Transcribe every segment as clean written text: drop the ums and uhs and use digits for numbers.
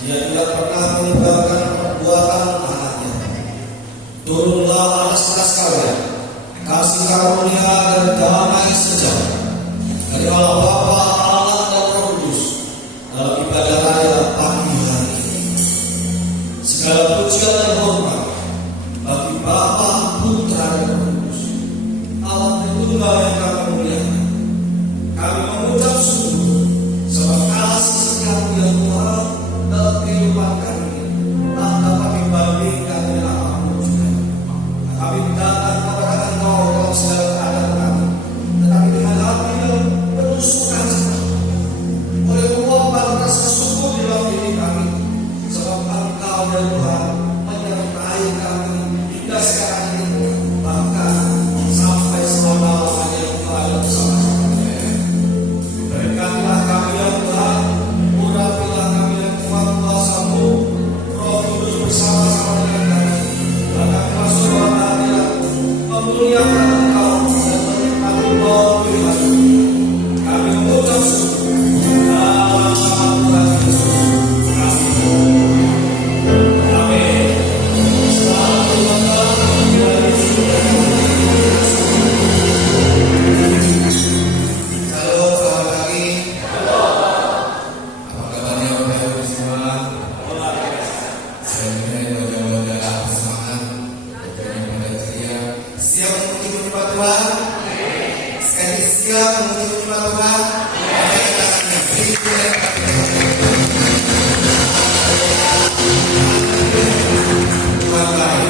Dia tidak pernah meninggalkan perbuatan anaknya. Turunlah atas kalian kasih karunia dan damai sejahtera dari Allah Bapa, Anak dan Roh Kudus dalam ibadah raya pagi hari ini. Segala pujian dan hormat bagi Bapa, Putra dan Roh Kudus, Allah Tritunggal yang kami muliakan. Kami mengucap syukur sebab kasih setia Tuhan dalam kehidupan kami tak dapat dibandingkan dengan apapun juga. Kami datang kepada Engkau dalam segala keadaan kami, tetapi dengan hati yang penuh sukacita, oleh luapan rasa syukur di dalam diri kami, sebab Engkau dan Tuhan menyertai kami hingga sekarang ini, bahkan sampai selama-lamanya Engkau ada bersama kami. Berkatilah kami ya Tuhan, urapilah kami yang Tuhan kuasa-Mu, Roh Kudus bersama-sama dengan kami, bahkan masuk dalam hadirat, memuliakan Engkau dan menikmati Tuhan. Kami mengucap syukur dalam nama Tuhan Yesus. Amin. Selamat datang dari surga. Halo, selamat pagi. Apa kabarnya Bapak Ibu semua? Saya ingin wajah-wajah semangat, wajah-wajah ceria. Siap memuji menyembah Tuhan? Sekali siap memuji menyembah Tuhan? Tuhan baik.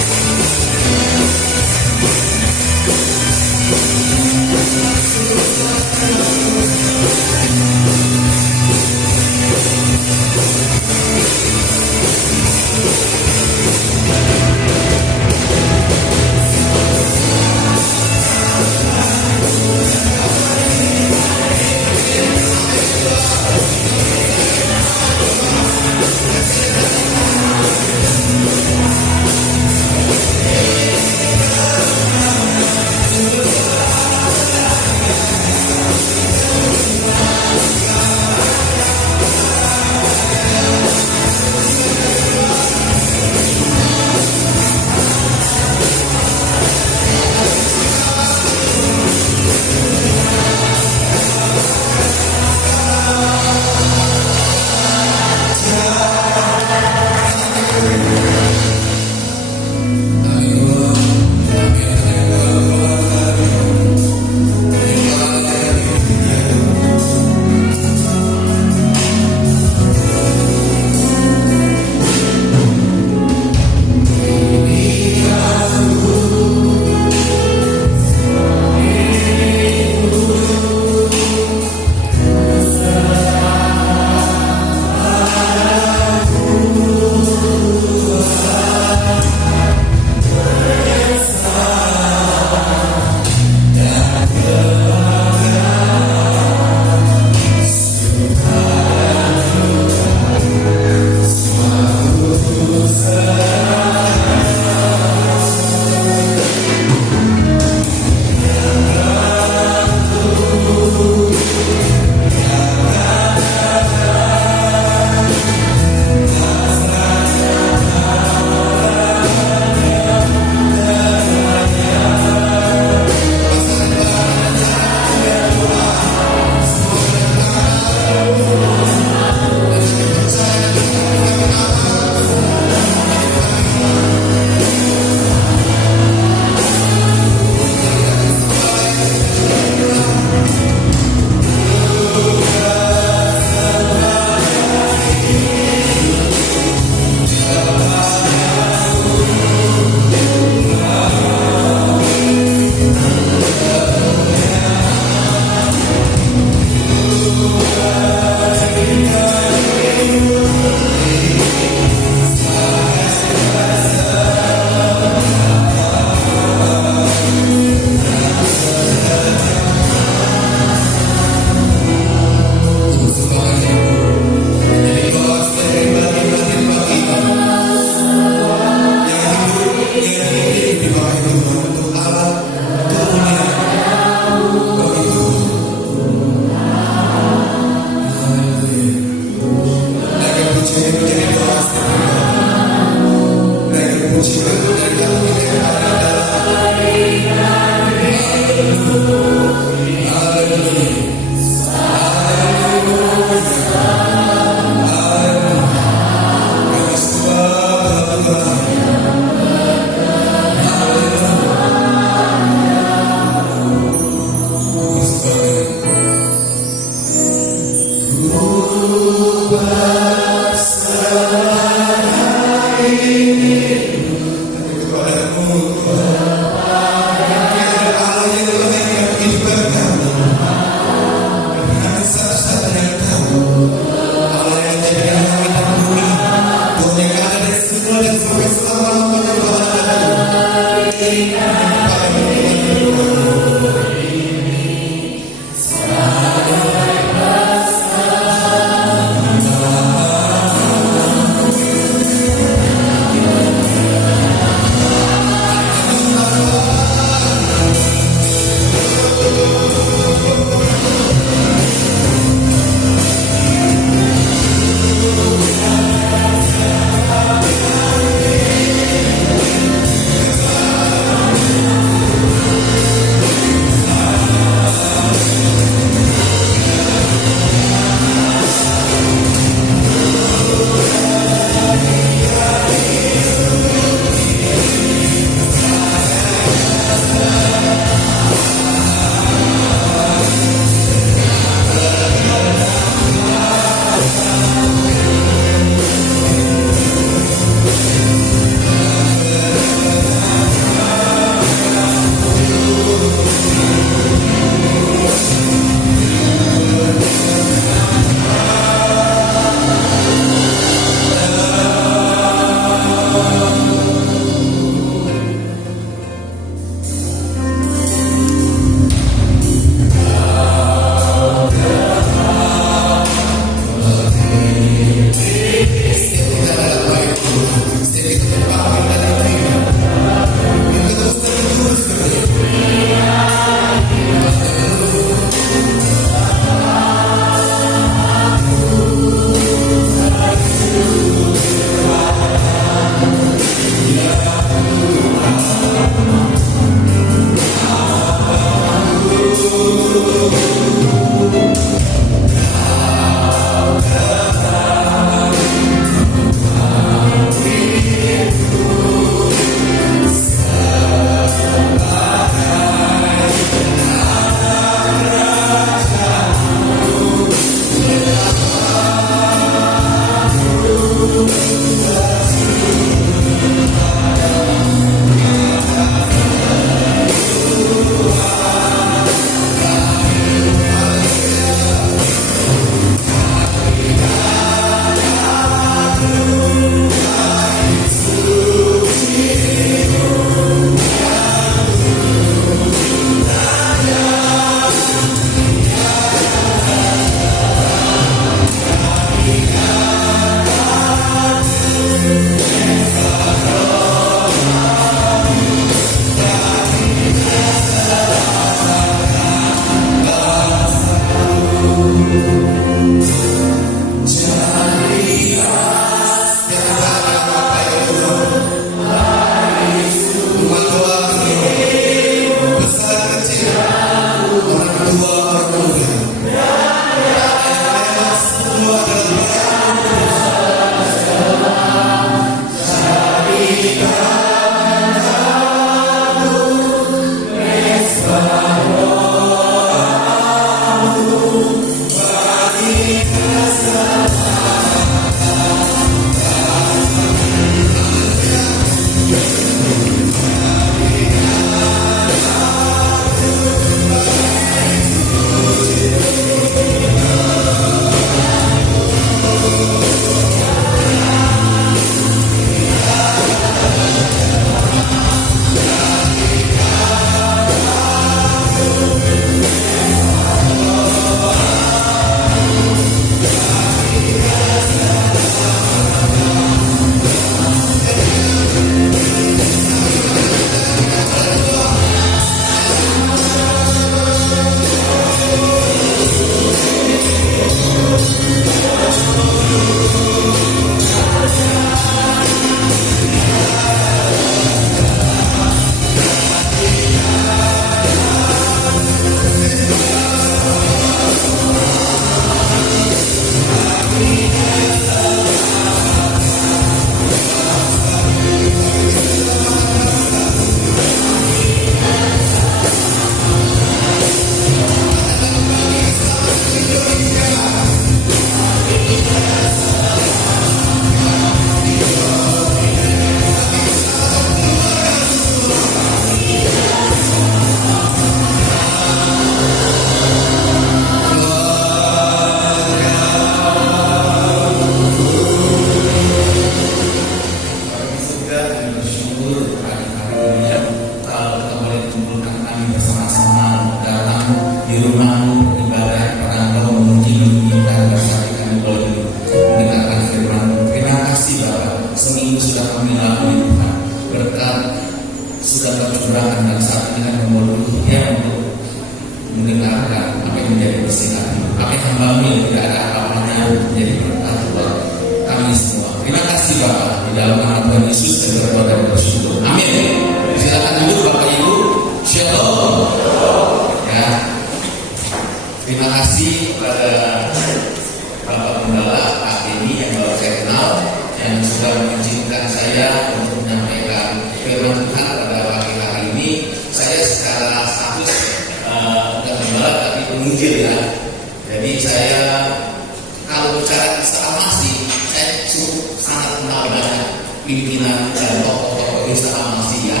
Pimpinan dan tokoh-tokoh Islam Asia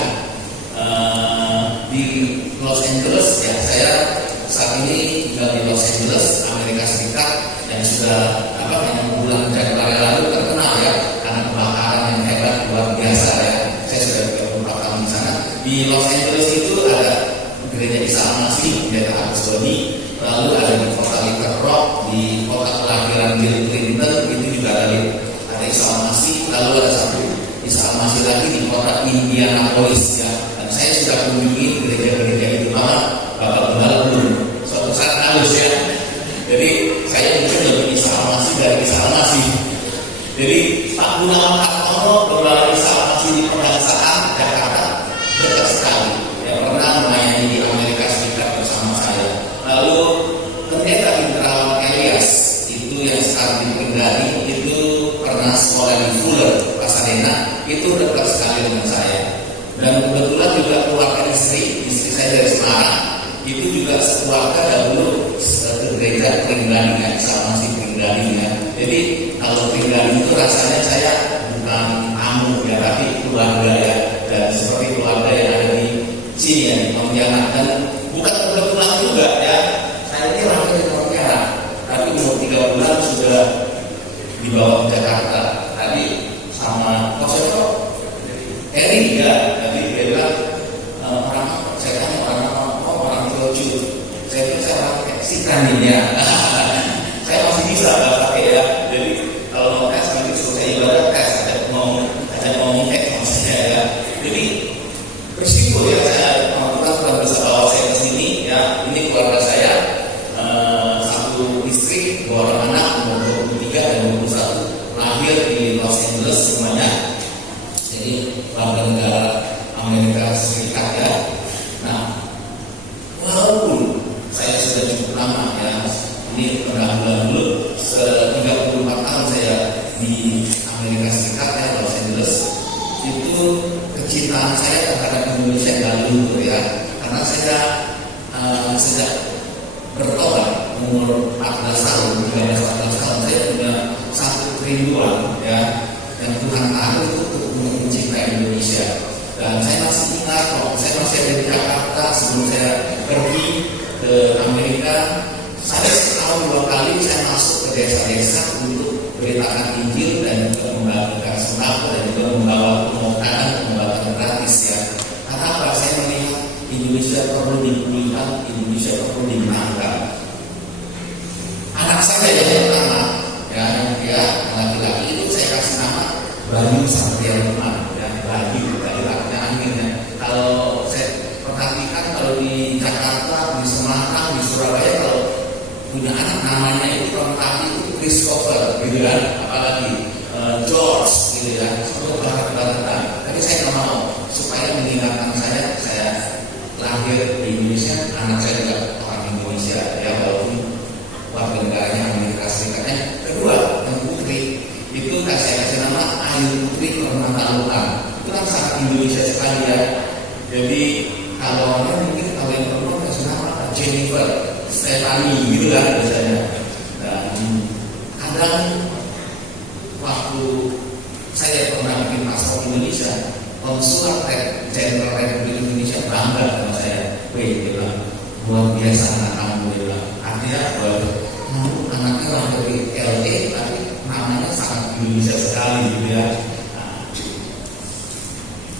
di Los Angeles saat ini tinggal di Los Angeles, Amerika Serikat, yang sudah bulan Januari lalu terkenal ya karena kebakaran yang hebat luar biasa ya. Saya sudah 34 tahun di sana. Di Los Angeles itu ada gereja Isa Al-Masih, gereja Agus Doni, lalu ada di kota Little Rock, di kota kelahiran Bill Clinton itu juga ada Isa Al-Masih, lalu ada satu Isa Al-Masih lagi di kota Indianapolis ya. Dan saya sudah mengunjungi gereja-gereja itu malah Bapak Gembala belum suatu saat halus ya. Jadi saya mungkin lebih Isa Al-Masih dari Isa Al-Masih. Jadi Pak Gunawan Hartono Gembala Isa Al-Masih di Pegangsaan Jakarta dekat sekali. Yang pernah melayani di Amerika Serikat bersama saya. Lalu ternyata di Terawan Elias itu yang sekarang di Pringgali itu pernah sekolah di Fuller, Pasadena, itu dekat sekali dengan saya. Dan kebetulan juga keluarga istri saya dari Semarang, itu juga sekeluarga dahulu ke gereja Pringgali ya, sama si Pringgali ya. Jadi kalau Pringgali itu rasanya saya bukan tamu ya, tapi keluarga ya, dan seperti keluarga yang ada di sini ya, di Pontianak. Dan bukan kebetulan juga ya, saya ini lahir di Pontianak, tapi umur 3 bulan sudah dibawa ke Jakarta. Tadi sama Kosovo Eri ya, tadi dia bilang saya tanya orang Teloju, saya bilang saya orang Meksikan ini ya. Saya masih bisa bahasa ya, jadi kalau mau tes nanti suruh saya ibadah tes, ada mau tes maksudnya ya. Jadi bersyukur ya saya Tuhan bisa bawa saya ke sini ya. Ini keluarga saya, satu istri, 2 orang anak, umur 23 dan 21, lahir di Los Angeles semuanya. Jadi warga negara Amerika Serikat ya. Nah, walaupun saya sudah cukup lama ya, ini pendahuluan dulu 34 tahun saya di Amerika Serikat ya, Los Angeles, itu kecintaan saya terhadap Indonesia nggak luntur ya, karena saya sejak bertobat umur 14 tahun, 13-14 tahun saya punya satu kerinduan ya, yang Tuhan taruh itu untuk mencintai Indonesia. Dan saya masih ingat waktu saya masih ada di Jakarta sebelum saya pergi ke Amerika, saya setahun 2 kali saya masuk ke desa-desa untuk beritakan Injil dan juga membagikan sembako dan juga membawa makanan, pengobatan gratis ya. Karena apa? Saya melihat Indonesia perlu dipulihkan, Indonesia perlu dimenangkan. Anak saya yang pertama ya, yang dia laki-laki itu saya kasih nama Bayu Satriarman ya, Bayu dari artinya angin ya. Kalau saya perhatikan kalau di Jakarta, di Semarang, di Surabaya kalau punya anak namanya itu kalau tadi itu Christopher gitu kan, apalagi George gitu ya, semua barat-baratan. Tapi saya nggak mau supaya mengingatkan saya lahir di Indonesia, anak saya juga orang Indonesia ya, walaupun warga negaranya Amerika Serikatnya. Kedua, yang putri itu saya kasih nama Ayu Putri Permatalukan. Itu kan sangat Indonesia sekali ya. Jadi kalau mungkin kalau yang perlu kasih nama Jennifer Stephanie gitu kan biasanya. Dan kadang waktu saya pernah bikin paspor Indonesia, konsulat Jenderal Republik Indonesia bangga sama saya. Wih, dia bilang luar biasa anak kamu, dia bilang. Artinya bahwa anaknya lahir dari LA tapi namanya sangat Indonesia sekali gitu ya. Nah,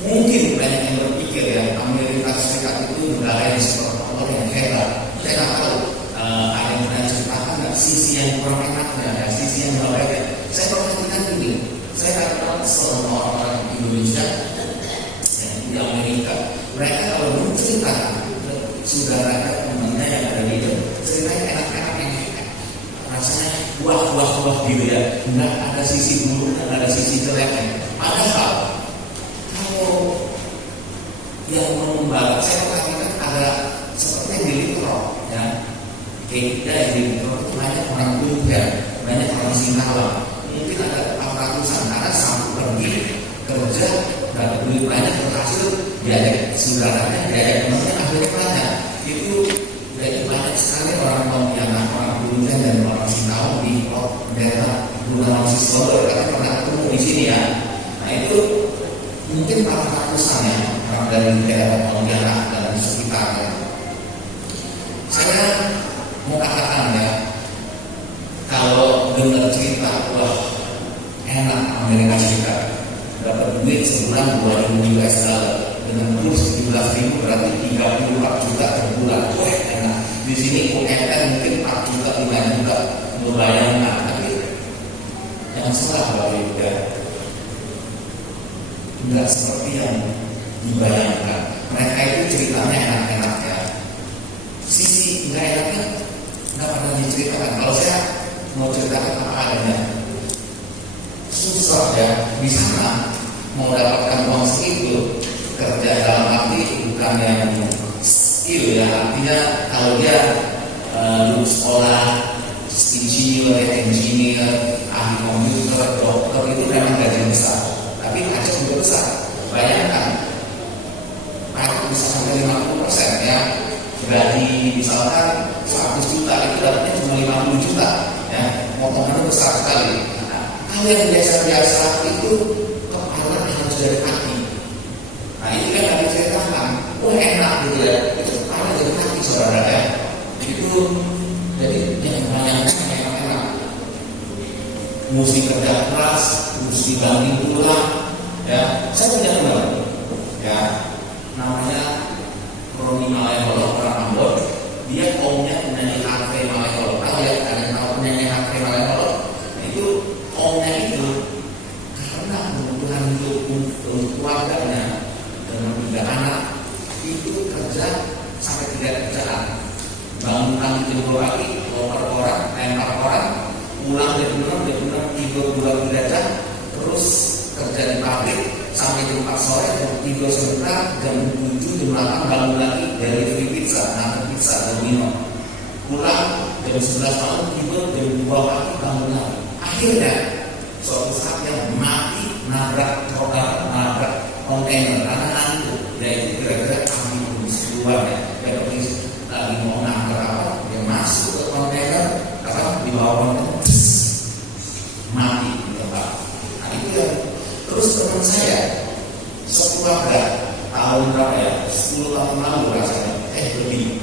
mungkin banyak yang berpikir ya Amerika Serikat itu negara yang super yang hebat. Saya nggak tahu ada yang pernah ceritakan nggak sisi yang kurang enaknya ya, sisi yang baiknya. Saya perhatikan ini, saya katakan semua orang Indonesia yang di Amerika, mereka kalau menceritakan saudara temannya yang ada di itu, ceritanya enak-enak yang rasanya wah gitu ya, nggak ada sisi buruk, nggak ada sisi jeleknya. Padahal kalau yang membalas saya perhatikan ada seperti yang di Little ya, kayak kita yang di Little itu banyak orang kulit ya, banyak orang Singkalang, mungkin ada 400-an karena sampai pergi kerja dapat duit banyak berhasil, diajak saudaranya, diajak temannya, akhirnya banyak. Itu dari banyak sekali orang Pontianak, orang Kuningan dan orang Singkalang di daerah Gunung Sislodo, karena pernah ketemu di sini ya. Nah itu mungkin 400-an ya orang dari daerah Pontianak dan sekitarnya. Saya sebulan 2.000 US dollar. Dengan kurs 17.000 berarti 34 juta per bulan. Wah, enak. Di sini UMR mungkin 4 juta, 5 juta. Membayangkan, tapi yang salah Bapak Ibu ya. Enggak seperti yang dibayangkan. Mereka itu ceritanya enak-enak ya. Sisi enggak enaknya enggak pernah diceritakan. Kalau saya mau ceritakan apa adanya, susah ya. Di sana mau dapatkan uang segitu, kerja dalam arti bukan yang skill ya. Artinya kalau dia lulus sekolah engineer, ahli komputer, dokter, itu memang gaji besar. Tapi pajak juga besar. Bayangkan, pajak bisa sampai 50% ya. Gaji misalkan 100 juta, itu dapatnya cuma 50 juta ya. Potongannya besar sekali. Nah, kalau yang biasa-biasa itu kepala harus dari kaki. Nah, itu yang tadi saya katakan, wah enak gitu ya. Itu kepala dari kaki saudara ya. Itu jadi yang enak-enak. Mesti kerja keras, mesti banting tulang, ya. Saya punya teman, ya, namanya Roni Maleholo, orang Ambon. Dia omnya penyanyi Harvey Maleholo. Tahu ya, kalian tahu penyanyi Harvey Maleholo? Itu omnya itu karena kebutuhan untuk keluarganya dengan 3 anak itu kerja sampai 3 kerjaan. Bangun pagi tidur pagi, lempar orang, pulang dia pulang tidur 2-3 jam, terus kerja di pabrik sampai jam 4 sore, tidur sebentar, jam 7 jam 8 bangun lagi dari pizza, Domino, pulang jam 11 malam, tidur jam 2 pagi bangun lagi. Akhirnya suatu saat yang mati nabrak kontainer karena itu, yaitu kira-kira kami keluar ya, lagi mau nangkep apa, dia masuk ke kontainer, di bawah kontainer, mati di tempat. Nah itu ya. Terus teman saya sekeluarga tahun berapa ya, 10 tahun lalu rasanya, lebih,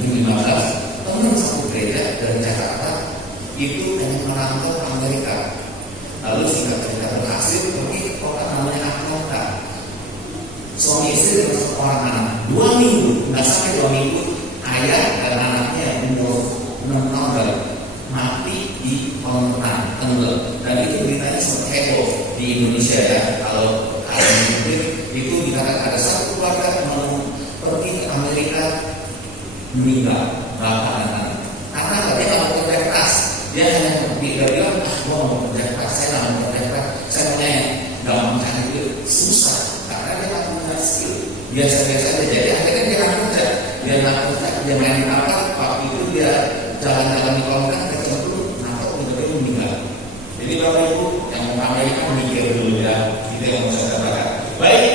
mungkin 15, teman satu gereja dari Jakarta itu pengen merantau ke Amerika. Lalu singkat cerita berhasil pergi ke kota namanya Atlanta. Suami istri dan 1 orang anak, 2 minggu, nggak sampai 2 minggu, ayah dan anaknya yang umur 6 tahun mati di kolam renang, tenggelam. Dan itu beritanya sempat heboh di Indonesia ya. Kalau ada di itu dikatakan ada satu keluarga mau pergi ke Amerika meninggal bapak dan anak. Karena dia nggak mau kerja keras, dia hanya bilang, gua mau kerja keras, saya nggak mau kerja keras, saya punya nggak mau cari duit, susah. Karena dia nggak punya skill, biasa-biasa aja. Jadi akhirnya dia nggak kerja, dia main apa? Waktu itu dia jalan-jalan di kolam renang, kecemplung, atau tiba-tiba meninggal. Jadi Bapak Ibu yang mau Amerika mikir dulu ya, itu yang mau saya katakan. Baik,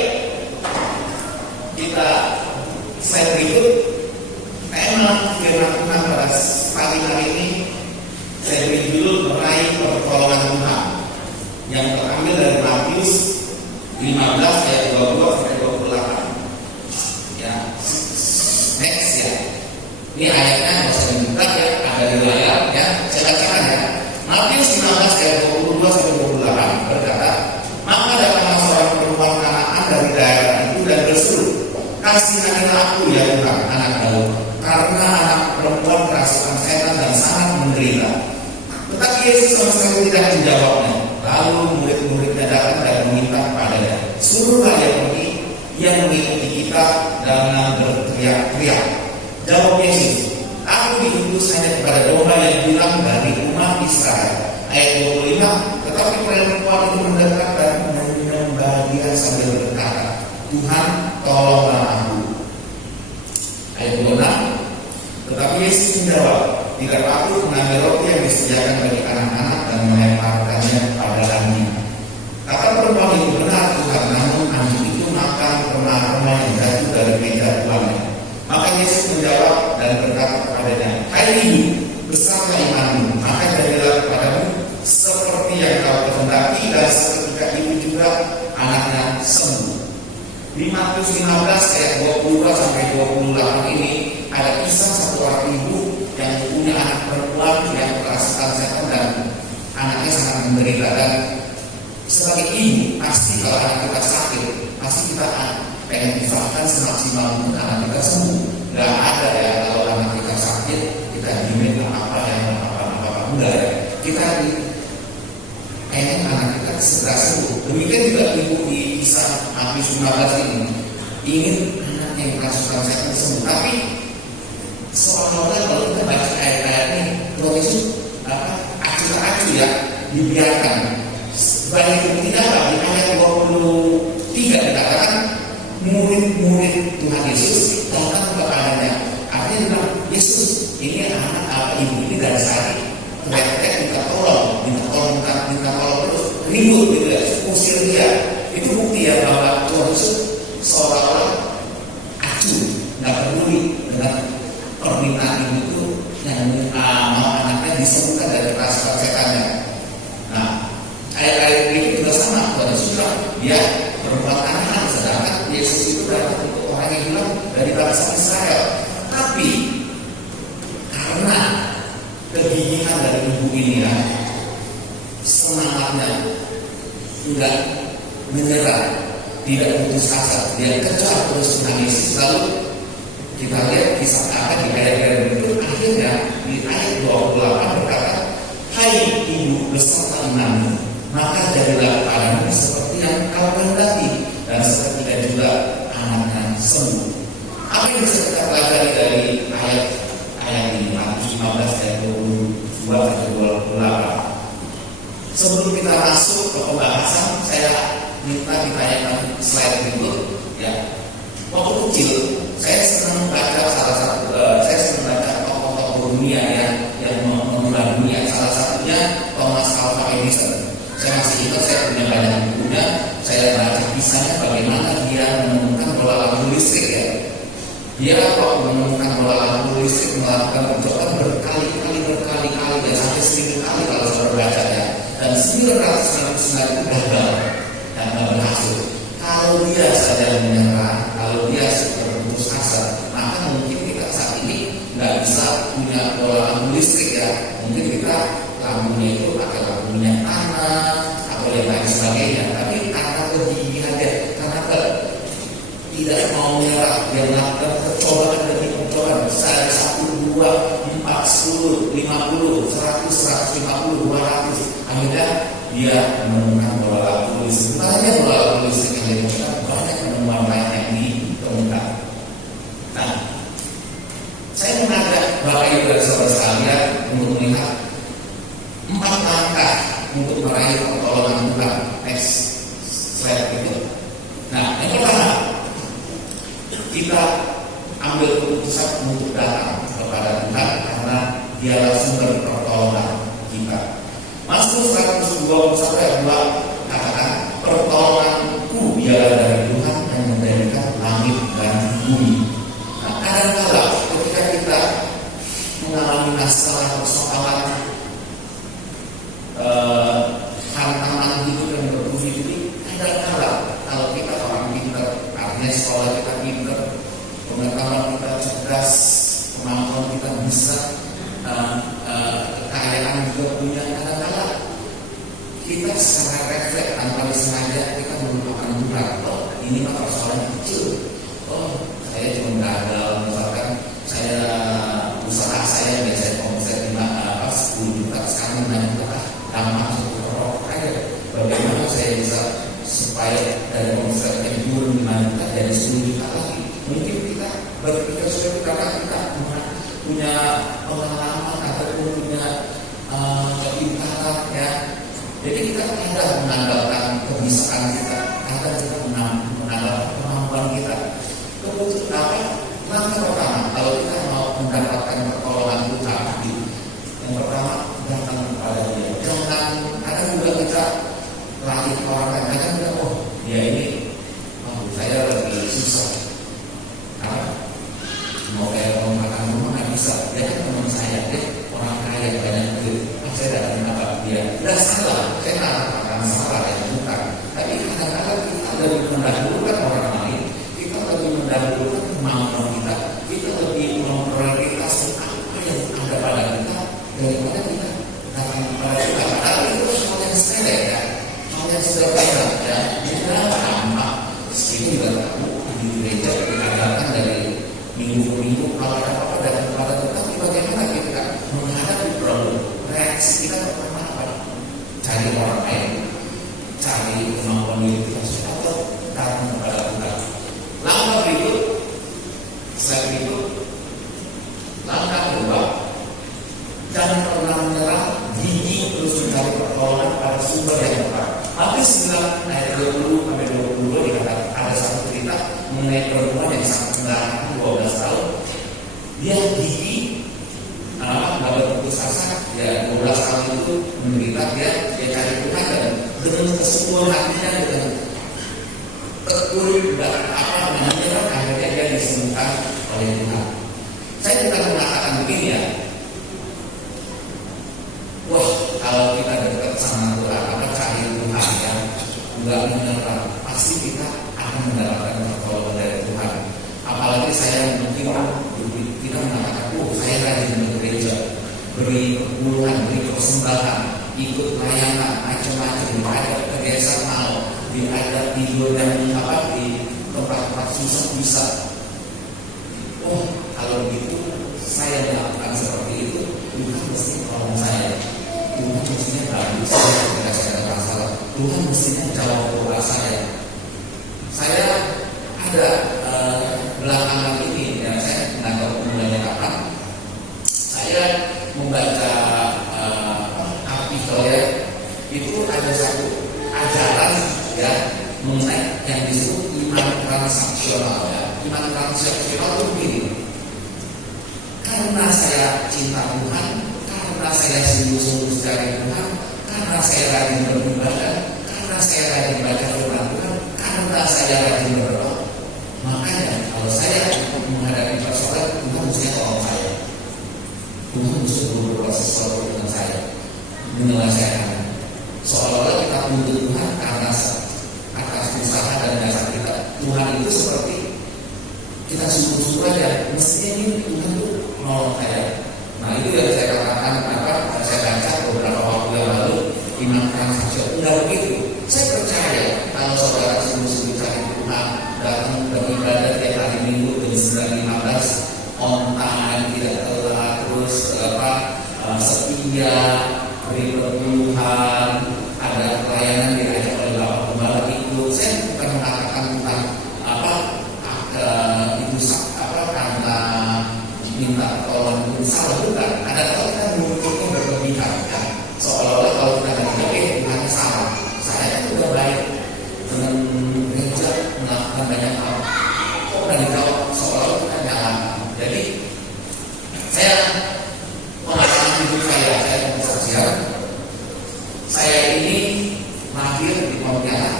kita slide berikut. Tema firman Tuhan pada pagi hari ini saya beri dulu meraih pertolongan Tuhan yang terambil dari Matius 15 ayat 22 sampai 28. Ya, next ya. Ini ayatnya nggak usah dibuka ya, ada di layar ya. Saya bacakan ya. Matius 15 ayat 22 sampai 28 berkata, maka datanglah seorang perempuan Kanaan dari daerah itu dan berseru, kasihanilah aku ya Tuhan, anak Daud, karena anak perempuan kerasukan setan dan sangat menderita. Tetapi Yesus sama sekali tidak menjawabnya. Lalu murid-muridnya datang dan meminta kepadanya, suruhlah dia pergi, ia mengikuti kita dengan berteriak-teriak. Jawab Yesus, aku diutus hanya kepada domba yang hilang dari umat Israel. Ayat 25, tetapi perempuan itu mendekat dan menyembah dia sambil berkata, Tuhan tolonglah aku. Ayat 26, tetapi Yesus menjawab, tidak patut mengambil roti yang disediakan bagi anak-anak dan melemparkannya pada anjing. Kata perempuan itu, benar Tuhan, namun anjing itu makan remah-remah yang jatuh dari meja tuannya. Maka Yesus menjawab dan berkata kepadanya, hai ibu, besarlah imanmu, maka jadilah kepadamu seperti yang kau kehendaki, dan seketika itu juga anaknya sembuh. Di Matius 15 ayat 22 sampai 28 ini ada kisah satu orang ibu yang punya anak perempuan yang kerasukan setan dan anaknya sangat menderita. Dan sebagai ibu pasti kalau anak kita sakit, pasti kita pengen usahakan semaksimal mungkin anak kita sembuh. Nggak ada ya kalau anak kita sakit kita dimin apa enggak ya. Kita pengen anak kita segera sembuh. Demikian juga ibu di kisah Matius 15 ini ingin anak yang kerasukan setan sembuh. Tapi seolah-olah kalau kita baca ayat-ayat ini, Tuhan Yesus acu-acu ya, dibiarkan. Banyak buktinya apa? Di ayat 23 dikatakan murid-murid Tuhan Yesus datang kepadanya. Artinya bilang, Yesus ini anak ibu ini dari sakit, teriak-teriak minta tolong terus ribut gitu ya, usir dia. Itu bukti ya bahwa Tuhan Yesus seolah-olah acu, nggak peduli dengan permintaan ibu itu yang mau anaknya disembuhkan dari kerasukan setannya. Nah, ayat-ayat itu juga sama. Tuhan Yesus bilang dia perempuan anak, sedangkan Yesus itu datang untuk orang yang bilang dari bangsa Israel. Tapi karena kegigihan dari ibu ini ya, semangatnya tidak menyerah, tidak putus asa, dia kejar terus Tuhan Yesus. Lalu kita lihat kisah apa di ayat-ayat itu, akhirnya di ayat 28 berkata, hai ibu beserta imammu, maka jadilah padamu seperti yang kau kehendaki, dan seketika juga anaknya sembuh. Apa yang bisa kita pelajari dari ayat ini, Matius 15 ayat 22 sampai 28? Sebelum kita masuk ke pembahasan, saya minta ditanyakan slide berikut ya. Waktu kecil saya senang baca tokoh-tokoh dunia yang mengubah dunia. Salah satunya Thomas Alva Edison. Saya masih ingat, saya punya banyak bukunya. Saya baca kisahnya bagaimana dia menemukan bola lampu listrik ya. Dia waktu menemukan bola lampu listrik melakukan percobaan berkali-kali dan sampai 1000 kali kalau saudara baca ya. Dan 999 gagal dan berhasil. Kalau dia saja menyerah, kalau dia berputus asa, maka mungkin kita saat ini nggak bisa punya bola lampu listrik ya. Mungkin kita lampunya itu pakai lampu minyak tanah atau yang lain sebagainya. Tapi karena kegigihan dia, karena tidak mau menyerah, dia melakukan percobaan demi percobaan. Saya 1, 2, 4, 10, 50, 100, 150, 200. Akhirnya dia menemukan bola lampu listrik. Bukan hanya bola lampu listrik yang ditemukan, banyak penemuan lain yang ditemukan. Nah, saya mengajak Bapak Ibu dan Saudara sekalian untuk melihat 4 langkah untuk meraih pertolongan Tuhan. Next slide itu. Nah, yang pertama, kita ambil keputusan untuk datang kepada Tuhan karena Dialah sumber pertolongan kita. Mazmur 121 ayat 2 katakan, pertolonganku ialah dari Tuhan yang mendirikan langit dan bumi. Nah, kadang-kala ketika kita mengalami masalah persoalan tantangan hidup yang bertubi-tubi, kadang-kala kalau kita orang pintar, artinya sekolah kita pintar, pengetahuan kita cerdas, kemampuan kita bisa, kekayaan juga punya, kadang-kala kita secara refleks tanpa disengaja kita melupakan Tuhan. Oh, ini mah persoalan kecil. Oh, saya cuma gagal, misalkan saya usaha saya biasanya omset 10 juta, sekarang 5 juta, gampang untuk rokok aja. Bagaimana saya bisa supaya dari omset yang turun 5 juta jadi 10 juta lagi? Mungkin kita berpikir seperti karena kita punya pengalaman ataupun punya kepintaran ya. Jadi kita kadang mengandalkan kebisaan kita, kadang kita mengandalkan kemampuan kita. Kemudian langkah pertama kalau kita mau mendapatkan pertolongan Tuhan, yang pertama datang kepada Dia. Jangan ada juga kita lari ke orang lain, kadang kita dia ini, saya lagi susah. Mau kayak orang makan rumah nggak bisa, dia kan teman saya, orang kaya banyak duit, saya datang apa dia, tidak salah, saya nggak akan salah yang bukan. Tapi kadang-kadang kita lebih mendahulukan orang lain, kita lebih mendahulukan kemampuan kita lebih memprioritaskan apa Dia gigi, dapat putus asa, ya 12 tahun itu menderita, dia cari Tuhan dan dengan keseluruhan hatinya, dengan tekun akhirnya dia disembuhkan oleh Tuhan. Saya bukan mengatakan begini ya, wah kalau kita dekat sama Tuhan, cari Tuhan ya, enggak menyerah, pasti kita akan mendapatkan pertolongan dari Tuhan. Apalagi saya mungkin kita mengatakan, saya rajin bergereja, beri perpuluhan, beri persembahan, ikut layanan, macam-macam, ada kegiatan mau, ada tidur dan di tempat-tempat susah bisa. Oh, kalau begitu saya melakukan seperti itu, Tuhan mesti tolong saya. Tuhan mestinya bagus ketika saya ada masalah. Tuhan mestinya jawab doa saya. Saya ada belakangan ini, ya saya nggak tahu mulainya kapan. Saya membaca artikel ya, itu ada satu ajaran ya mengenai yang disebut iman transaksional ya. Iman transaksional itu begini. Karena saya cinta Tuhan, karena saya sungguh-sungguh mencari Tuhan, karena saya rajin beribadah, karena saya rajin baca firman Tuhan, karena saya rajin berdoa, makanya kalau saya menghadapi persoalan, Tuhan mesti tolong saya. Tuhan mesti berbuat sesuatu dengan saya, menyelesaikan. Seolah-olah kita menuntut Tuhan karena atas usaha dan dasar kita. Tuhan itu seperti kita suruh-suruh aja, mestinya ini Tuhan itu nolong saya. Nah itu yang saya katakan, saya baca beberapa waktu yang lalu, iman transaksional. Enggak begitu. Saya percaya kalau saudara sungguh-sungguh cari Tuhan, datang beribadah tiap hari Minggu jam 9.15, on time, tidak telat, terus setia, beri perpuluhan, ada pelayanan diajak oleh Bapak Gembala ikut. Saya bukan mengatakan tentang karena minta tolong itu salah, bukan. Ada kalau kita mengukurnya berlebihan ya. Seolah-olah kalau kita berpikir Tuhan salah. Saya kan sudah baik dengan gereja melakukan banyak hal. Kok udah dijawab seolah-olah kita jalan. Jadi saya mengatakan hidup saya kesaksian. Saya ini lahir di Pontianak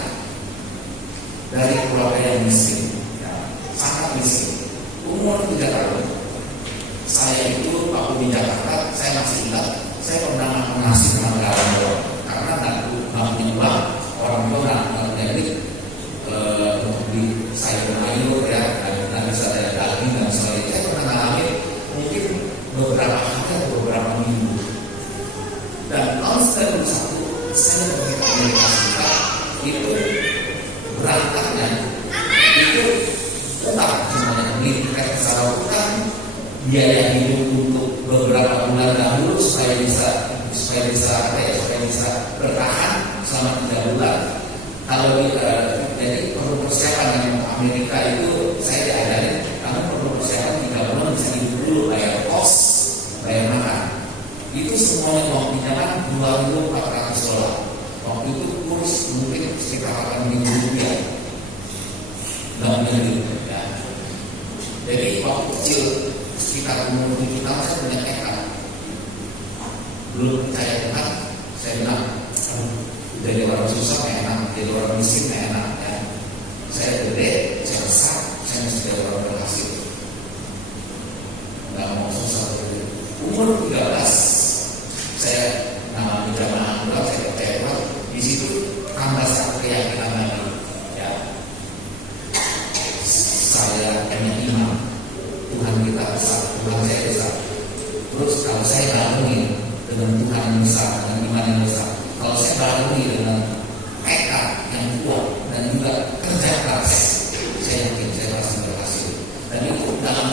dari keluarga yang miskin, ya, sangat miskin. Umur 3 tahun, saya itu waktu di Jakarta, saya masih ingat, saya pernah makan nasi dengan garam doang, karena nggak punya uang, orang tua nggak jadi untuk beli sayur ya, dan bisa ada daging dan sebagainya. Saya pernah ngalamin mungkin beberapa hari atau beberapa minggu. Dan tahun 91 saya pergi ke Amerika Serikat, itu berangkatnya itu utang semuanya, beli tiket pesawat utang, biaya hidup untuk beberapa bulan dahulu supaya bisa bertahan selama 3 bulan. Kalau jadi perlu persiapan yang Amerika itu saya diajarin, karena perlu persiapan 3 bulan bisa hidup dulu, bayar kos, bayar makan. Itu semuanya uang pinjaman $2.400. Waktu itu kurs mungkin sekitar 8.000 rupiah. Ya. Jadi waktu kecil sekitar umur 7 tahun saya punya tekad. Belum percaya Tuhan, saya bilang, jadi orang susah enak, jadi orang miskin enak ya. Saya gede, saya besar, saya mesti jadi orang berhasil. Nggak mau susah gitu. Umur 13, saya nama jamaah pulang, saya percaya Tuhan. Di situ tambah satu keyakinan lagi. Ya. Saya punya iman, Tuhan kita besar, Tuhan saya besar. Terus kalau saya barengi dengan Tuhan yang besar, dengan iman yang besar, kalau saya barengi dengan tekad yang kuat dan juga kerja keras, saya yakin saya pasti berhasil. Dan itu dalam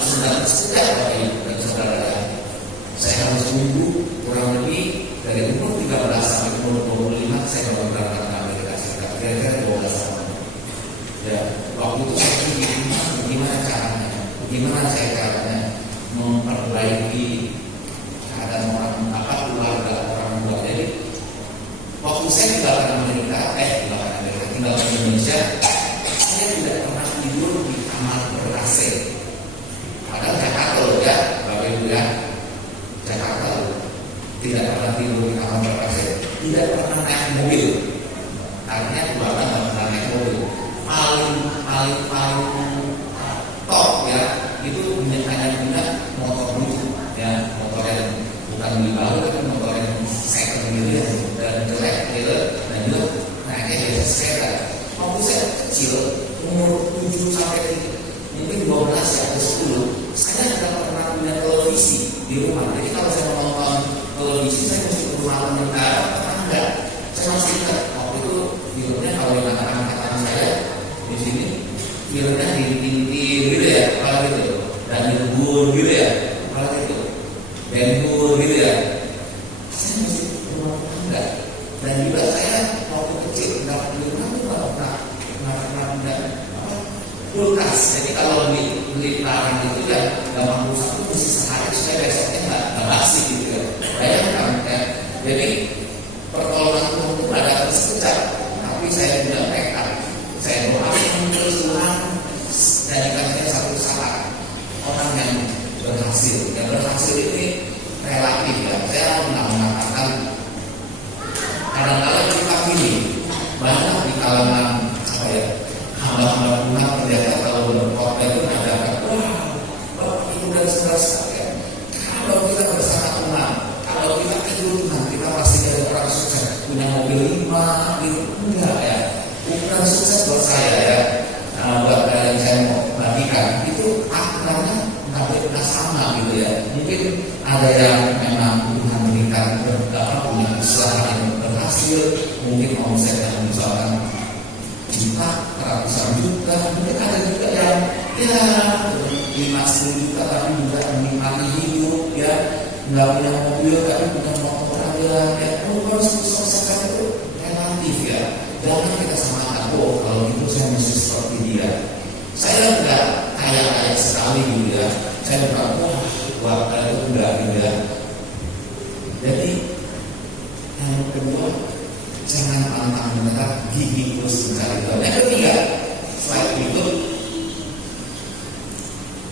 setiap hari dan saudara, saya harus tunggu kurang lebih dari umur 13 sampai umur 25 saya baru berangkat ke Amerika Serikat, kira-kira 12 tahun. Ya, waktu itu saya pikir gimana saya caranya memperbaiki keadaan keluarga orang tua. Jadi waktu saya tinggal di sama bapak saya tidak pernah naik mobil. Artinya bapak nggak pernah naik mobil. Paling top ya itu hanya punya motor lucu ya, motor yang bukan lebih baru tapi motor yang second gitu ya, dan jelek gitu, dan juga naiknya biasa sepeda. Waktu saya kecil umur 7 sampai mungkin 12 atau 10, saya tidak pernah punya televisi di rumah. Jadi kalau saya mau nonton televisi saya mesti ke rumah sementara karena enggak. Saya masih ingat waktu itu filmnya kalau yang angkatan saya di sini filmnya di gitu ya, kalau gitu, dan libur gitu ya, kalau gitu, dan libur gitu ya. Saya mesti ke rumah enggak. Dan juga saya waktu kecil nggak beli rumah itu nggak pernah punya kulkas. Jadi kalau beli barang itu ya gampang rusak itu mesti sehari supaya besoknya nggak basi gitu ya. Bayangkan ya. Jadi pertolongan Tuhan itu ada sekejap, tapi saya tidak nekat. Saya doakan terus Tuhan jadikan saya satu saat orang yang berhasil. Yang berhasil ini relatif ya. Saya nggak mengatakan kadang-kadang kita ini banyak di kalangan apa ya, hamba-hamba Tuhan ternyata kalau berkhotbah itu mengatakan, wah itu dan saudara sekalian, kalau kita bersama Tuhan, kalau kita ikut Tuhan, kita pasti jadi orang sukses, punya mobil 5 gitu. Enggak ya, bukan sukses buat saya ya. Buat yang saya mau bagikan itu akarnya nggak pernah sama gitu ya. Mungkin ada yang memang Tuhan berikan punya usaha yang berhasil, mungkin omsetnya misalkan juta, ratusan juta, mungkin ada juga yang ya 5-10 juta tapi juga menikmati hidup ya, nggak punya mobil tapi punya motor aja ya. Kalau sukses itu relatif ya. Jangan kita samakan, kalau itu saya mesti seperti dia. Saya enggak kaya sekali gitu ya. Saya enggak itu enggak gitu ya. Jadi yang kedua, jangan pantang menyerah, gigi terus mencari Tuhan. Yang ketiga, slide berikut,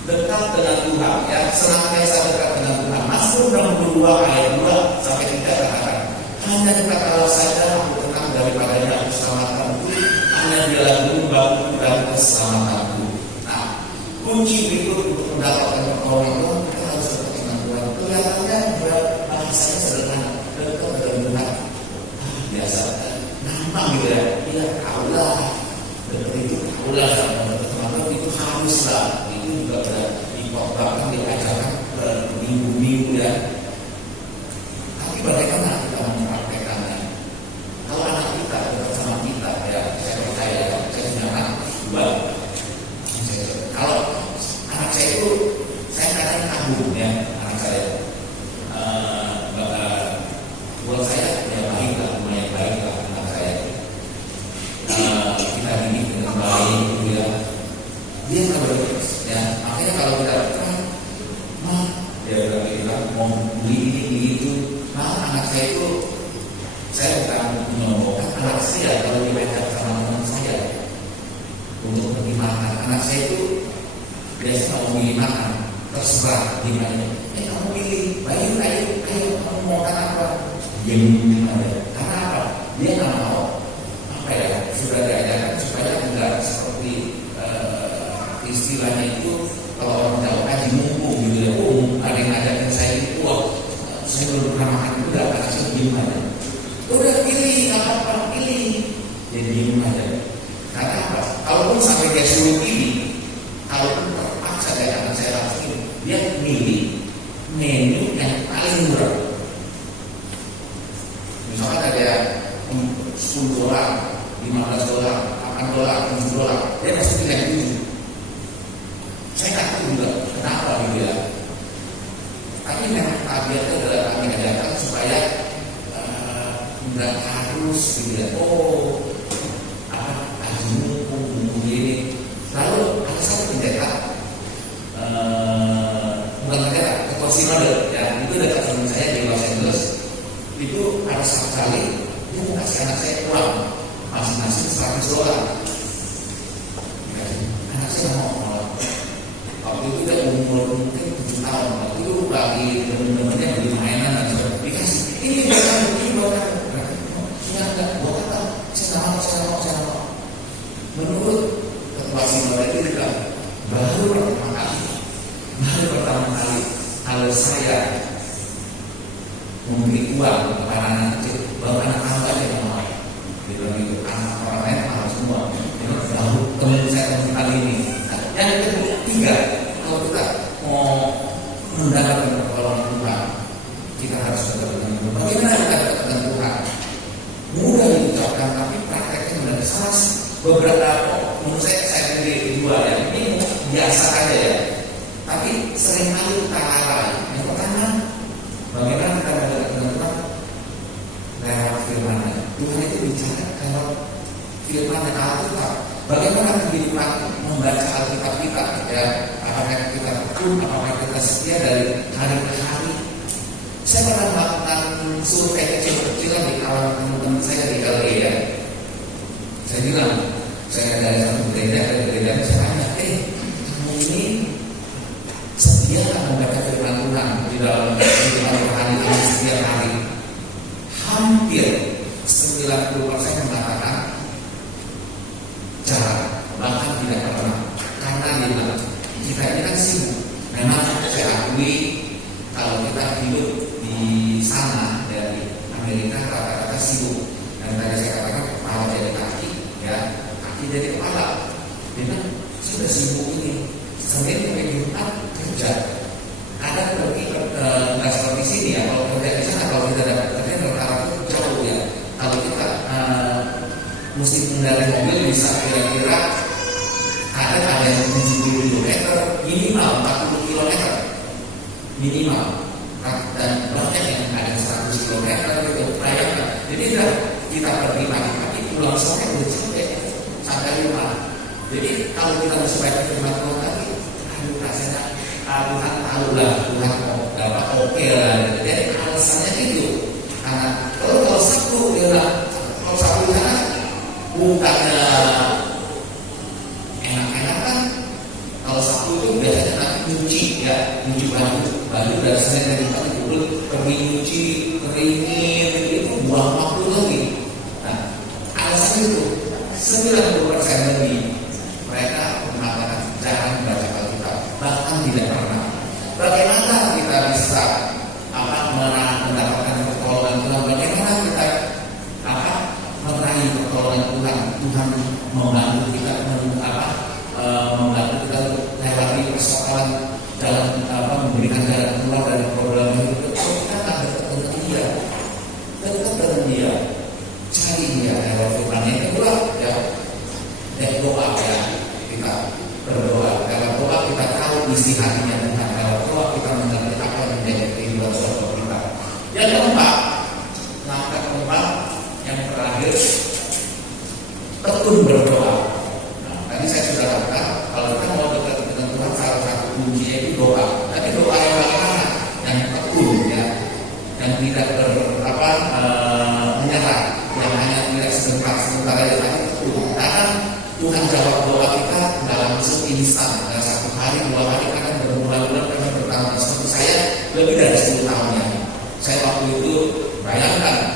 dekat dengan Tuhan ya, senantiasa dekat dengan Tuhan. Mazmur 62 ayat 2 sampai 3 katakan, hanya dekat Allah saja aku tenang daripadanya aku selamatkanku, hanya dia lagu baku dan keselamatanku. Nah, kunci berikut untuk mendapatkan pertolongan Tuhan, kita harus dekat dengan Tuhan. Kelihatannya bahasanya sederhana, dekat dengan Tuhan. Biasa, gampang gitu ya. Iya, kaulah, dekat itu kaulah, teman-teman itu haruslah. Itu juga sudah dikotbahkan, diajarkan minggu-minggu ya. Tapi bagaimana kita mempraktekannya? Kalau anak kita dekat sama kita ya, saya percaya ya, saya punya anak 2. Kalau anak saya itu, saya kadang kagum ya, anak saya. Buat saya ya baik lah, lumayan baik lah anak saya. Kita didik dengan baik gitu ya. Dia nggak berkeras ya. Makanya kalau kita dia bilang mau beli ini itu, anak saya itu, saya bukan menyombongkan anak saya kalau diajak sama teman saya untuk pergi makan. Anak saya itu biasa mau pilih makan, terserah di mana. Kamu pilih, ayo kamu mau makan apa? Dia gimana? Karena apa? Dia nggak mau apa ya? Sudah diajarkan supaya enggak seperti istilahnya itu kalau orang Jawa kaji mumpung gitu ya. Ada yang ngajakin saya itu, saya belum pernah makan itu, udah anak saya gimana? Udah pilih, apa pilih? Jadi gimana? Karena apa? Kalaupun sampai dia suruh pilih, kalaupun terpaksa dari anak saya harus pilih, dia pilih menu yang paling murah. Misalkan ada $10, $15, $8, $7, dia pasti pilih yang itu. Saya nggak tahu juga kenapa gitu ya. Tapi memang tabiatnya adalah kami ajarkan supaya nggak harus gitu ya. Mumpung ini. Lalu ada satu pendeta, bukan pendeta, ketua sinode ya, itu dekat teman saya di Los Angeles. Itu ada satu kali dia kasih anak saya uang masing-masing $100. Anak saya mau. Waktu itu dia umur mungkin 7 tahun. Waktu itu bagi teman-temannya beli mainan dan sebagainya. Dikasih ini bukan saya memberi uang kepada anak kecil, baru anak kamu aja yang mau. Dia bilang gitu, anak orang lain mahal semua. Jadi baru teman saya kali ini. Nah, yang ketiga, kalau kita mau mendapatkan pertolongan Tuhan, kita harus berdoa. Bagaimana kita berdoa Tuhan? Mudah diucapkan, tapi prakteknya benar salah. Beberapa menurut saya pilih dua ya. Ini biasa aja ya. Tapi sering kali kita lalai. Yang pertama, bagaimana kita berdoa Tuhan? Lewat firman-Nya. Tuhan itu bicara kalau firman-Nya Alkitab. Bagaimana kehidupan membaca Alkitab kita? Ya, apakah kita tekun, apakah kita setia dari hari ke hari? Saya pernah melakukan survei kecil-kecilan di kawan teman-teman saya di LA ya. Saya bilang, saya dari satu gereja, saya tanya, kamu ini setia membaca firman Tuhan di dalam kehidupan rohani kamu setiap hari? Hampir 90% mengatakan jarang, bahkan tidak pernah. Karena dia bilang, kita ini kan sibuk. Memang saya akui kalau kita hidup di sana dari Amerika rata-rata sibuk. Dan tadi saya katakan kepala jadi kaki, ya kaki jadi kepala. Memang sudah sibuk ini. Senin sampai Jumat kerja. Ada pergi nggak seperti sini ya. Kalau kerja di sana, kalau kita dapat kerja rata-rata jauh ya. Kalau kita mesti mengendarai mobil bisa kira-kira ada yang 70 km minimal 40 km minimal. Dan banyak yang ada 100 km gitu, bayangkan. Jadi kita pergi pagi-pagi pulang sore udah sampai rumah. Jadi kalau kita bisa baca firman Tuhan tadi, rasanya Tuhan tahu lah, Tuhan dapat oke lah. Jadi alasannya itu karena kalau Sabtu dia kalau Sabtu karena bukannya enak-enak kan. Kalau Sabtu itu biasanya nanti nyuci ya, nyuci baju dari Senin dari Jumat itu pergi nyuci, keringin, itu buang waktu lagi. Nah, alasan itu 90% lebih mereka mengatakan jarang membaca Alkitab, bahkan tidak pernah. Bagaimana kita bisa mendapatkan pertolongan Tuhan? Bagaimana kita meraih pertolongan Tuhan? Tuhan membantu kita membantu kita lewati persoalan dalam memberikan jalan keluar dari problem itu. Kita tak dekat dengan dia, cari dia lewat firman. Yang kedua ya, doa ya, kita berdoa. Lewat doa kita tahu isi hatinya Tuhan. Lewat doa kita mengerti apa yang menjadi kehidupan saudara kita. Yang keempat, langkah keempat yang terakhir, tekun berdoa. Nah, tadi saya sudah katakan kalau kita mau dekat dengan Tuhan, salah satu kuncinya itu doa. Tapi doa yang bagaimana? Yang tekun ya, yang tidak menyerah, yang hanya tidak sebentar aja, tapi tekun. Karena Tuhan jawab doa kita dalam langsung instan, dalam 1 hari, 2 hari, kadang berbulan-bulan, kadang bertahun. Seperti saya lebih dari 10 tahunnya. Saya waktu itu bayangkan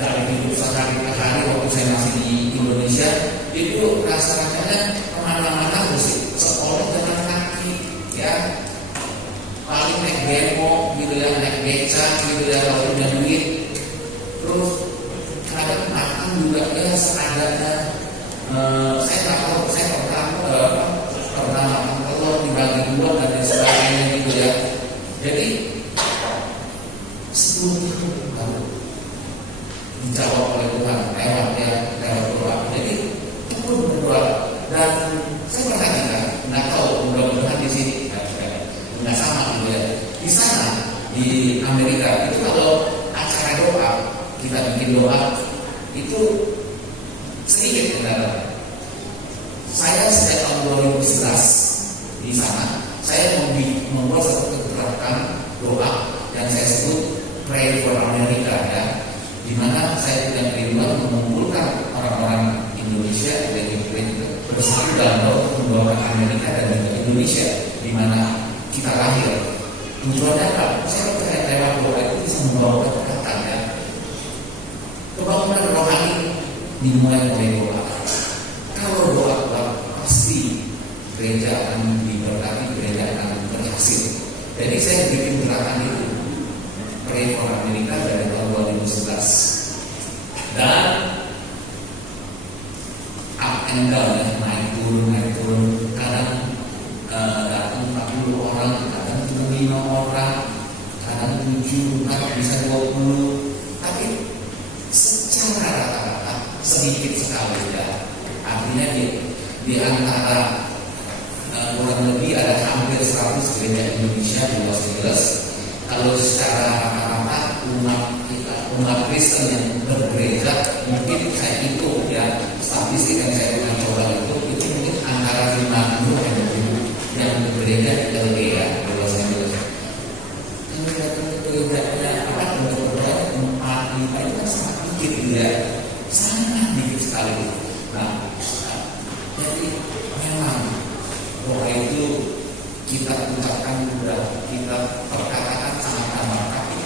dari hidup sehari ke hari waktu saya masih di Indonesia itu rasanya kemana-mana mesti sekolah jalan kaki ya, paling naik bemo gitu ya, naik beca gitu ya kalau punya duit. Terus kadang makan juga ya seadanya. Saya nggak tahu, saya pernah makan telur dibagi 2 dan lain sebagainya gitu ya. Jadi 10 tahun baru dijawab oleh Tuhan lewat doa. Jadi tekun berdoa. Dan saya perhatikan, nggak tahu mudah-mudahan di sini nggak sama gitu ya. Di sana di Amerika itu kalau acara doa kita bikin doa itu sedikit kendala. Saya sejak tahun 2011 di sana, saya membuat satu gerakan doa yang saya sebut Pray for America ya, di mana saya tidak beriman mengumpulkan orang-orang Indonesia dari bersatu dalam doa membawa Amerika dan juga Indonesia di mana kita lahir. Tujuannya apa? Saya percaya lewat doa itu bisa membawa kekuatan ya. Kebangunan rohani dimulai oleh doa. Kalau doa kuat, pasti gereja akan diberkati, gereja akan berkembang. Jadi saya bikin gerakan itu Pray for America dari tahun 2011 dan up and down ya, naik turun, kadang datang 40 orang, kadang 5 orang, kadang 7, kadang bisa 20, tapi secara rata-rata sedikit sekali ya. Artinya di antara kurang lebih ada hampir 100 gereja Indonesia di Los Angeles. Kalau secara rata-rata umat Kristen yang bergereja, mungkin saya hitung ya, statistik yang saya pernah coba itu mungkin antara 50 dan 60 yang bergereja di LA di Los Angeles. Gerejanya untuk berdoa 4, 5 itu kan sangat dikit ya, sangat dikit sekali. Nah, jadi memang doa itu kita ucapkan mudah, kita perkatakan sangat gampang, tapi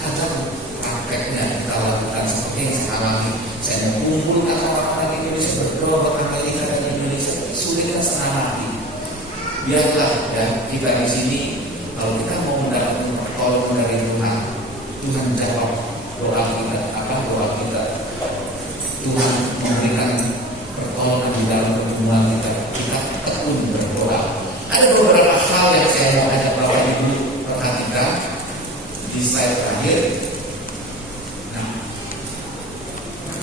kadang prakteknya kita lakukan seperti yang sekarang ini. Saya mengumpulkan orang-orang di Indonesia berdoa buat Amerika dan Indonesia, sulitnya setengah mati. Biarlah ya, kita di sini kalau kita mau mendapatkan pertolongan dari Tuhan, Tuhan jawab doa kita, doa kita. Tuhan memberikan pertolongan di dalam pertemuan kita. Kita tekun berdoa. Ada beberapa hal yang saya mau ajak Bapak Ibu perhatikan di slide terakhir. Nah,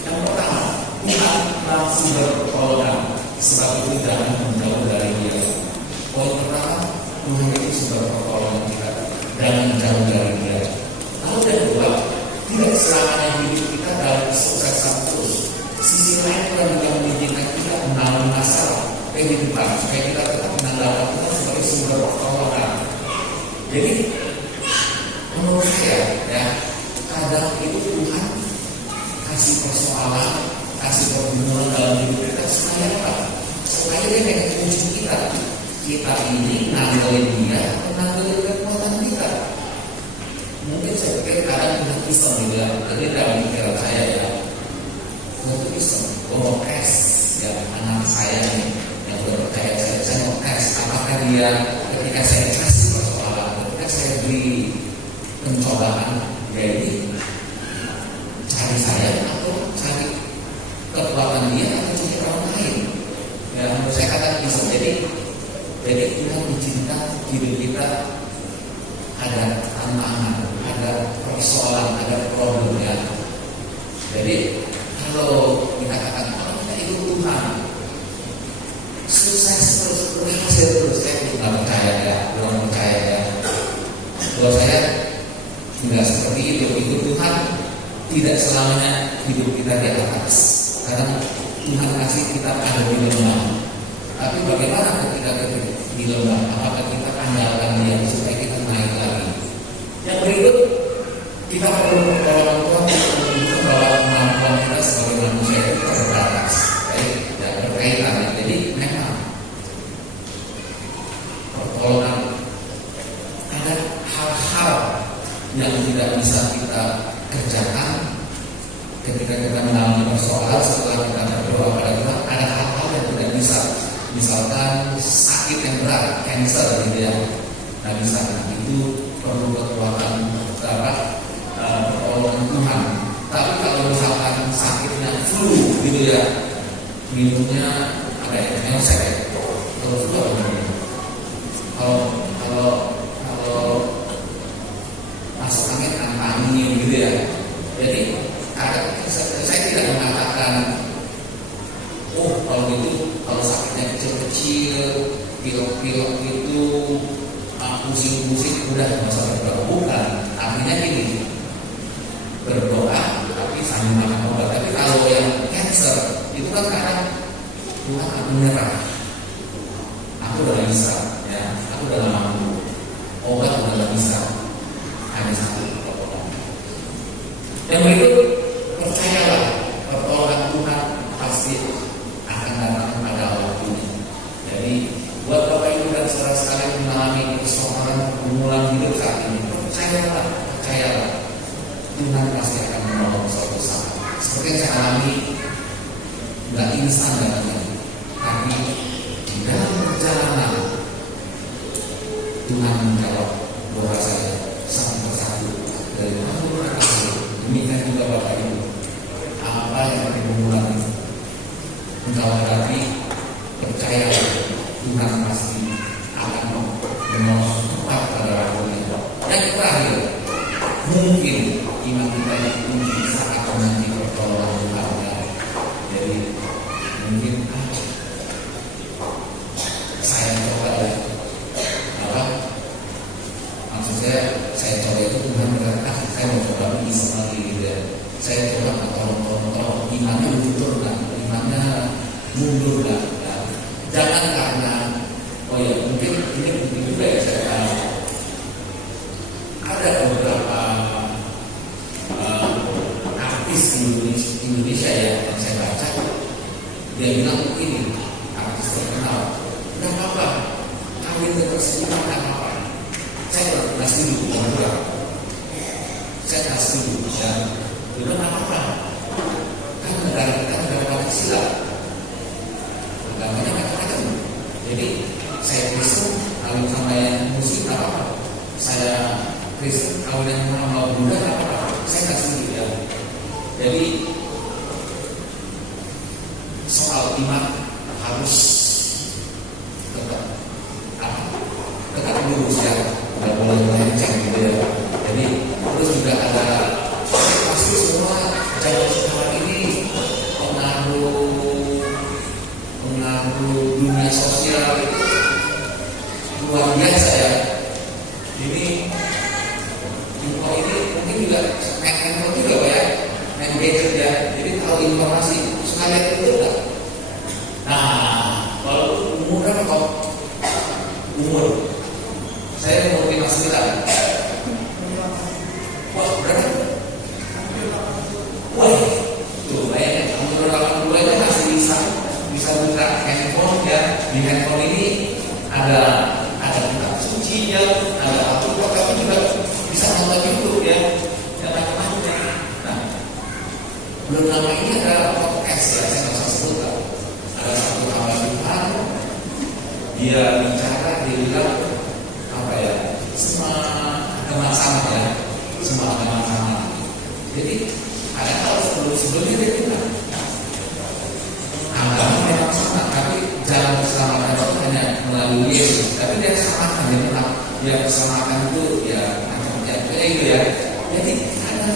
yang pertama, Tuhan masih berpertolongan, sebab itu jangan menjauh dari Dia. Poin pertama, Tuhan itu sudah berpertolongan kita, jangan menjauh dari Dia. Lalu yang kedua, tidak selamanya hidup kita dalam kesuksesan terus. Sisi lain Tuhan juga mengizinkan kita mengalami masalah kehidupan supaya kita tetap menganggap Tuhan sebagai sumber pertolongan. Jadi menurut saya ya, kadang itu Tuhan kasih persoalan, kasih pergumulan dalam hidup kita supaya apa? Supaya Dia pengen uji kita. Kita ini ngandelin Dia atau ngandelin kekuatan kita. Mungkin saya pikir kadang Tuhan iseng juga, jadi dalam pikiran saya ya, Tuhan itu iseng, mau tes ya anak saya ini yang sudah percaya saya mau tes apakah dia ketika saya kasih persoalan, ketika saya beri pencobaan, jadi cari saya atau cari kekuatan dia atau cari orang lain. Ya menurut saya kata iseng. Jadi Tuhan izinkan hidup kita ada tantangan, ada persoalan, ada problem ya. Jadi kalau dikatakan kalau kita ikut Tuhan sukses terus, berhasil terus, saya belum percaya ya, Kalau saya tidak seperti itu, ikut Tuhan tidak selamanya hidup kita di atas. Karena Tuhan kasih kita ada di lembah. Tapi bagaimana ketika kita di lembah? Apakah kita andalkan Dia supaya kita naik lagi? Yang berikut, kita perlu pertolongan Tuhan untuk menunjukkan bahwa kemampuan kita sebagai manusia itu terbatas. Tidak berkaitan. Jadi memang pertolongan ada hal-hal yang tidak bisa kita kerjakan ketika kita mengalami persoalan setelah kita berdoa pada Tuhan. Ada hal-hal yang tidak bisa, misalkan sakit yang berat, cancer gitu ya. Nah misalkan itu perlu kekuatan pertolongan Tuhan. Tapi kalau misalkan sakitnya flu gitu ya, minumnya apa ya, neosek ya. Kalau flu apa namanya? Kalau masuk angin angin gitu ya. Jadi saya tidak mengatakan kalau gitu, kalau sakitnya kecil-kecil, pilek-pilek itu pusing-pusing udah nggak usah berdoa. Bukan, artinya gini, berdoa tapi sambil makan obat. Tapi kalau yang cancer itu kan kadang Tuhan aku menyerah, aku udah gak bisa ya, aku udah gak mampu, obat udah gak bisa, hanya satu pertolongan. Yang berikut, percayalah pertolongan Tuhan pasti akan datang pada waktunya. Jadi buat Bapak Ibu dan saudara sekalian mengalami persoalan pergumulan hidup saat ini, percayalah Tuhan pasti akan menolong suatu saat. Seperti yang saya alami, nggak instan datangnya, tapi di dalam perjalanan Tuhan menjawab doa saya satu persatu dari tahun ke tahun. Demikian juga Bapak Ibu, apa yang pergumulan engkau hadapi, percaya Tuhan pasti akan menolong tepat pada waktunya. Yang terakhir, mungkin iman kita diuji saat menanti pertolongan Tuhan. Jadi mungkin saya coba ya, apa? Maksud saya coba itu Tuhan berkata, saya mau coba bisa lagi gitu ya. Saya coba tolong imannya luntur lah, imannya mundur lah. Jangan karena mungkin ini juga ya saya tahu. Ada beberapa artis Indonesia ya yang saya baca, dia bilang begini, artis terkenal, nggak apa-apa, kawin ketersediaan nggak apa-apa. Saya nggak setuju, saya nggak setuju. Ya, dia bilang nggak apa-apa, kan negara kita negara Pancasila, agamanya macam-macam. Jadi saya Kristen kawin sama yang muslim nggak apa-apa, saya Kristen kawin yang sama Buddha nggak apa-apa, saya nggak setuju ya. Jadi soal iman harus tetap lurus ya, nggak boleh melenceng gitu ya. Jadi terus juga ada pasti semua zaman sekarang ini pengaruh dunia sosial itu luar biasa ya. Ini mungkin juga handphone juga Pak ya, main gadget ya. Jadi tahu informasi sekalian itu enggak. Nah, kalau umur kan kok umur saya umur 59. Wah, berapa? Wah, tuh bayangin umur 82 itu masih bisa buka handphone ya. Di handphone ini ada kitab suci ya, ada Alkitab, tapi juga bisa nonton YouTube ya, yang macam-macam. Nah, belum lama ini ada podcast ya, saya nggak usah sebut lah. Ada satu hamba Tuhan, dia bicara, dia bilang apa ya, semua agama sama ya, semua agama sama. Jadi ada hal sebelumnya dia bilang agama memang sama, tapi jalan keselamatan itu hanya melalui Yesus. Tapi dia samakan, dia bersamakan itu ya macam-macam kayak gitu ya. Jadi ada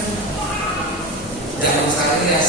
zaman sekarang ya